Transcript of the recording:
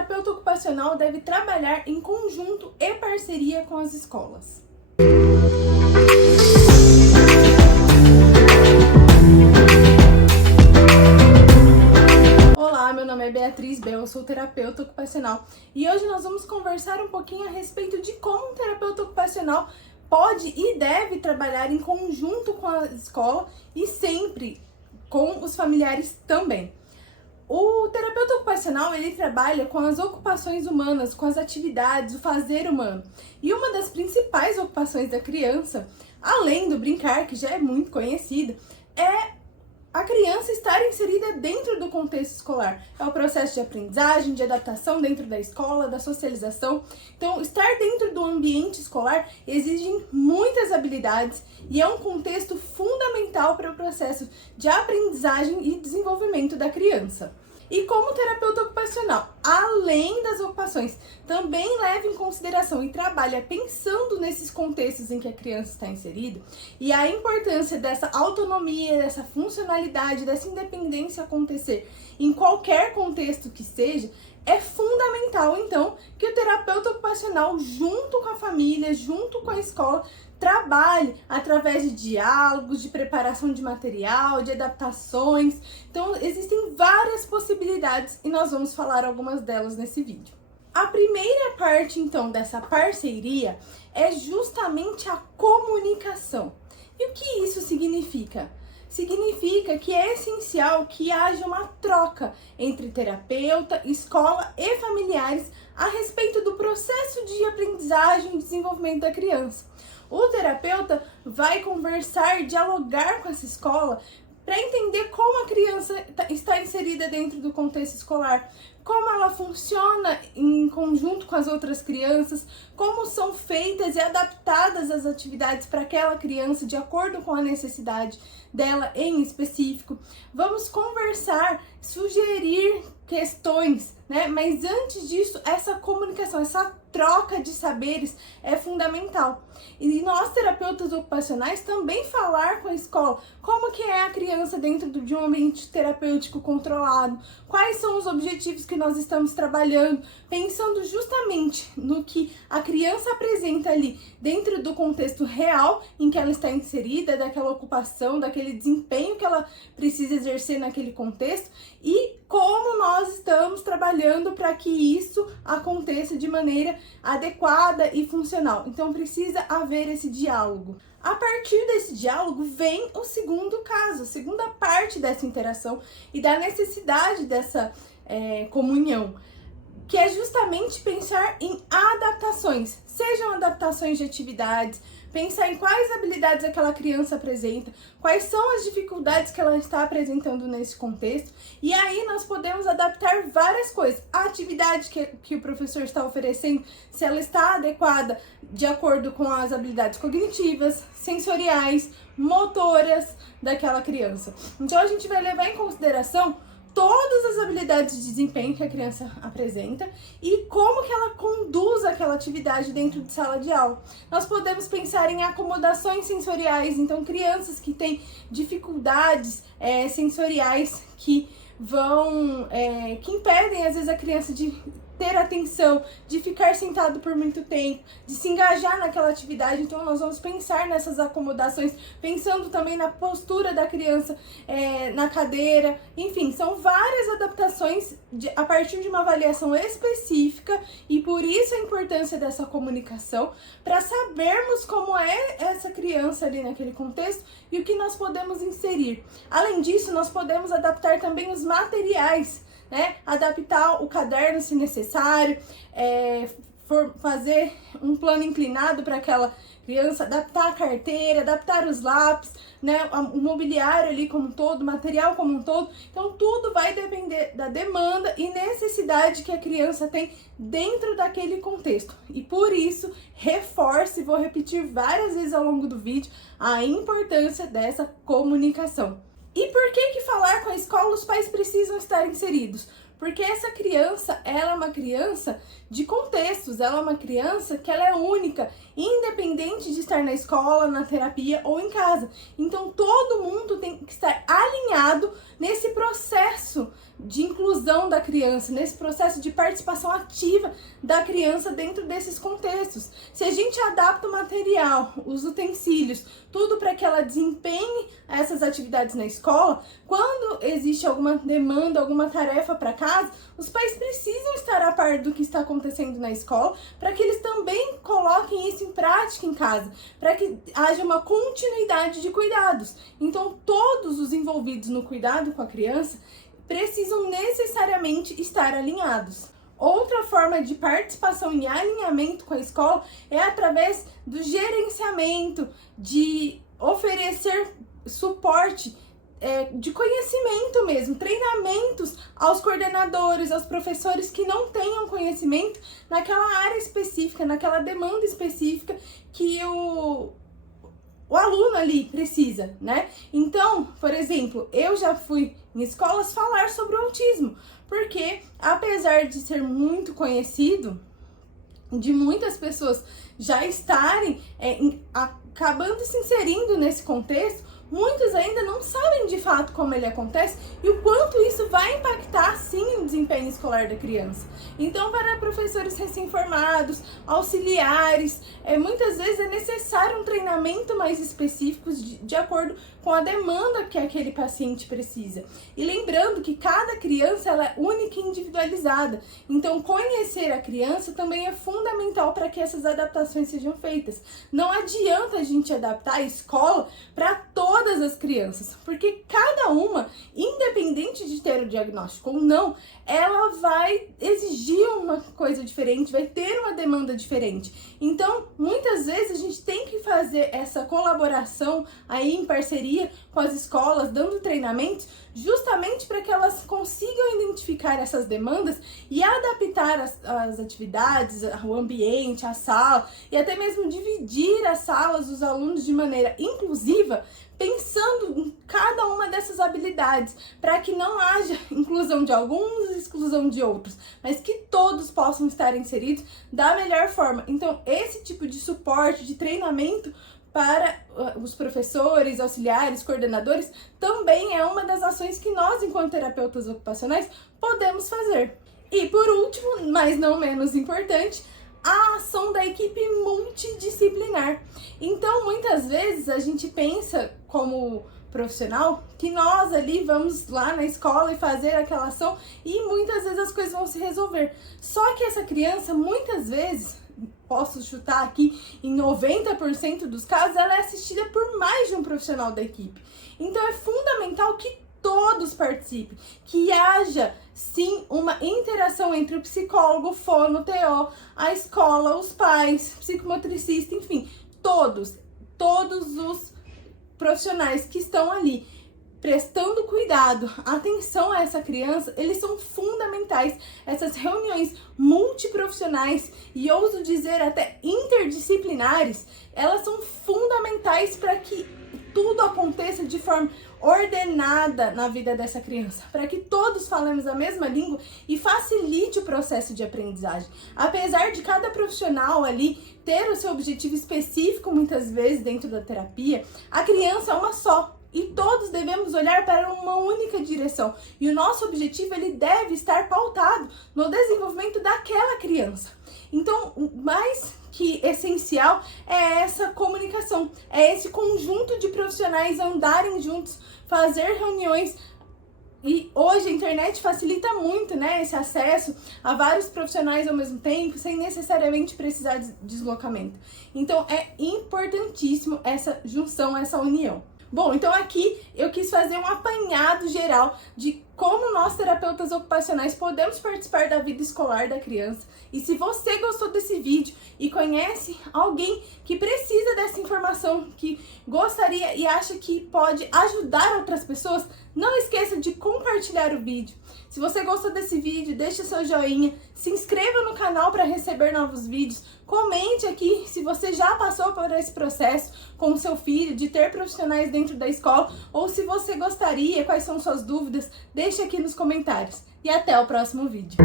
terapeuta ocupacional deve trabalhar em conjunto e parceria com as escolas. Olá, meu nome é Beatriz Bel, eu sou terapeuta ocupacional e hoje nós vamos conversar um pouquinho a respeito de como um terapeuta ocupacional pode e deve trabalhar em conjunto com a escola e sempre com os familiares também. O terapeuta ocupacional, ele trabalha com as ocupações humanas, com as atividades, o fazer humano. E uma das principais ocupações da criança, além do brincar, que já é muito conhecido, é a criança estar inserida dentro do contexto escolar. É o processo de aprendizagem, de adaptação dentro da escola, da socialização. Então, estar dentro do ambiente escolar exige muitas habilidades e é um contexto fundamental para o processo de aprendizagem e desenvolvimento da criança. E como terapeuta ocupacional, além das ocupações, também leva em consideração e trabalha pensando nesses contextos em que a criança está inserida e a importância dessa autonomia, dessa funcionalidade, dessa independência acontecer em qualquer contexto que seja, é fundamental, então, que o terapeuta ocupacional, junto com a família, junto com a escola, trabalhe através de diálogos, de preparação de material, de adaptações. Então, existem várias possibilidades e nós vamos falar algumas delas nesse vídeo. A primeira parte, então, dessa parceria é justamente a comunicação. E o que isso significa? Significa que é essencial que haja uma troca entre terapeuta, escola e familiares a respeito do processo de aprendizagem e desenvolvimento da criança. O terapeuta vai conversar, dialogar com essa escola para entender como a criança está inserida dentro do contexto escolar, como ela funciona em conjunto com as outras crianças, como são feitas e adaptadas as atividades para aquela criança de acordo com a necessidade dela em específico. Vamos conversar, sugerir questões, né? Mas antes disso, essa comunicação, essa troca de saberes é fundamental. E nós, terapeutas ocupacionais, também falar com a escola como que é a criança dentro de um ambiente terapêutico controlado, quais são os objetivos que nós estamos trabalhando, pensando justamente no que a criança apresenta ali dentro do contexto real em que ela está inserida, daquela ocupação, daquele desempenho que ela precisa exercer naquele contexto e como nós estamos trabalhando para que isso aconteça de maneira adequada e funcional. Então precisa haver esse diálogo. A partir desse diálogo vem o segundo caso, a segunda parte dessa interação e da necessidade dessa comunhão, que é justamente pensar em adaptações, sejam adaptações de atividades, pensar em quais habilidades aquela criança apresenta, quais são as dificuldades que ela está apresentando nesse contexto, e aí nós podemos adaptar várias coisas. A atividade que o professor está oferecendo, se ela está adequada de acordo com as habilidades cognitivas, sensoriais, motoras daquela criança. Então a gente vai levar em consideração todas as habilidades de desempenho que a criança apresenta e como que ela conduz aquela atividade dentro de sala de aula. Nós podemos pensar em acomodações sensoriais, então crianças que têm dificuldades sensoriais que impedem às vezes a criança de ter atenção, de ficar sentado por muito tempo, de se engajar naquela atividade. Então nós vamos pensar nessas acomodações, pensando também na postura da criança na cadeira. Enfim, são várias adaptações a partir de uma avaliação específica e por isso a importância dessa comunicação, para sabermos como é essa criança ali naquele contexto e o que nós podemos inserir. Além disso, nós podemos adaptar também os materiais, né? Adaptar o caderno se necessário, fazer um plano inclinado para aquela criança, adaptar a carteira, adaptar os lápis, né? O mobiliário ali como um todo, o material como um todo. Então tudo vai depender da demanda e necessidade que a criança tem dentro daquele contexto. E por isso, reforço e vou repetir várias vezes ao longo do vídeo a importância dessa comunicação. E por que falar com a escola os pais precisam estar inseridos? Porque essa criança, ela é uma criança de contextos, ela é uma criança que ela é única, independente de estar na escola, na terapia ou em casa. Então todo mundo tem que estar alinhado nesse processo de inclusão da criança, nesse processo de participação ativa da criança dentro desses contextos. Se a gente adapta o material, os utensílios, tudo para que ela desempenhe essas atividades na escola, quando existe alguma demanda, alguma tarefa para casa, os pais precisam estar a par do que está acontecendo na escola, para que eles também coloquem isso em prática em casa, para que haja uma continuidade de cuidados. Então, todos os envolvidos no cuidado com a criança precisam necessariamente estar alinhados. Outra forma de participação e alinhamento com a escola é através do gerenciamento, de oferecer suporte, de conhecimento mesmo, treinamentos aos coordenadores, aos professores que não tenham conhecimento naquela área específica, naquela demanda específica que o aluno ali precisa, né? Então, por exemplo, eu já fui em escolas falar sobre o autismo, porque apesar de ser muito conhecido, de muitas pessoas já estarem acabando se inserindo nesse contexto, muitos ainda não sabem de fato como ele acontece e o quanto isso vai impactar sim o desempenho escolar da criança. Então, para professores recém-formados, auxiliares, muitas vezes é necessário um treinamento mais específico de acordo com a demanda que aquele paciente precisa. E lembrando que cada criança ela é única e individualizada. Então, conhecer a criança também é fundamental para que essas adaptações sejam feitas. Não adianta a gente adaptar a escola para todas as crianças, porque cada uma, independente de ter o diagnóstico ou não, ela vai exigir uma coisa diferente, vai ter uma demanda diferente. Então, muitas vezes a gente tem que fazer essa colaboração aí em parceria com as escolas, dando treinamentos, justamente para que elas consigam identificar essas demandas e adaptar as atividades, o ambiente, a sala, e até mesmo dividir as salas dos alunos de maneira inclusiva, pensando em cada uma dessas habilidades, para que não haja inclusão de alguns e exclusão de outros, mas que todos possam estar inseridos da melhor forma. Então, esse tipo de suporte, de treinamento para os professores, auxiliares, coordenadores, também é uma das ações que nós, enquanto terapeutas ocupacionais, podemos fazer. E por último, mas não menos importante, a ação da equipe multidisciplinar. Então, muitas vezes a gente pensa como profissional que nós ali vamos lá na escola e fazer aquela ação e muitas vezes as coisas vão se resolver. Só que essa criança, muitas vezes, posso chutar aqui, em 90% dos casos, ela é assistida por mais de um profissional da equipe. Então, é fundamental que todos participem, que haja sim uma interação entre o psicólogo, o fono, o TO, a escola, os pais, psicomotricista, enfim, todos os profissionais que estão ali prestando cuidado, atenção a essa criança, eles são fundamentais. Essas reuniões multiprofissionais e ouso dizer até interdisciplinares, elas são fundamentais para que tudo aconteça de forma ordenada na vida dessa criança, para que todos falemos a mesma língua e facilite o processo de aprendizagem. Apesar de cada profissional ali ter o seu objetivo específico muitas vezes dentro da terapia, a criança é uma só. E todos devemos olhar para uma única direção. E o nosso objetivo ele deve estar pautado no desenvolvimento daquela criança. Então, o mais que essencial é essa comunicação, é esse conjunto de profissionais andarem juntos, fazer reuniões. E hoje a internet facilita muito, né, esse acesso a vários profissionais ao mesmo tempo, sem necessariamente precisar de deslocamento. Então, é importantíssimo essa junção, essa união. Bom, então aqui eu quis fazer um apanhado geral de como nós, terapeutas ocupacionais, podemos participar da vida escolar da criança. E se você gostou desse vídeo e conhece alguém que precisa dessa informação, que gostaria e acha que pode ajudar outras pessoas, não esqueça de compartilhar o vídeo. Se você gostou desse vídeo, deixe seu joinha, se inscreva no canal para receber novos vídeos, comente aqui se você já passou por esse processo com o seu filho, de ter profissionais dentro da escola, ou se você gostaria, quais são suas dúvidas, deixe aqui nos comentários. E até o próximo vídeo.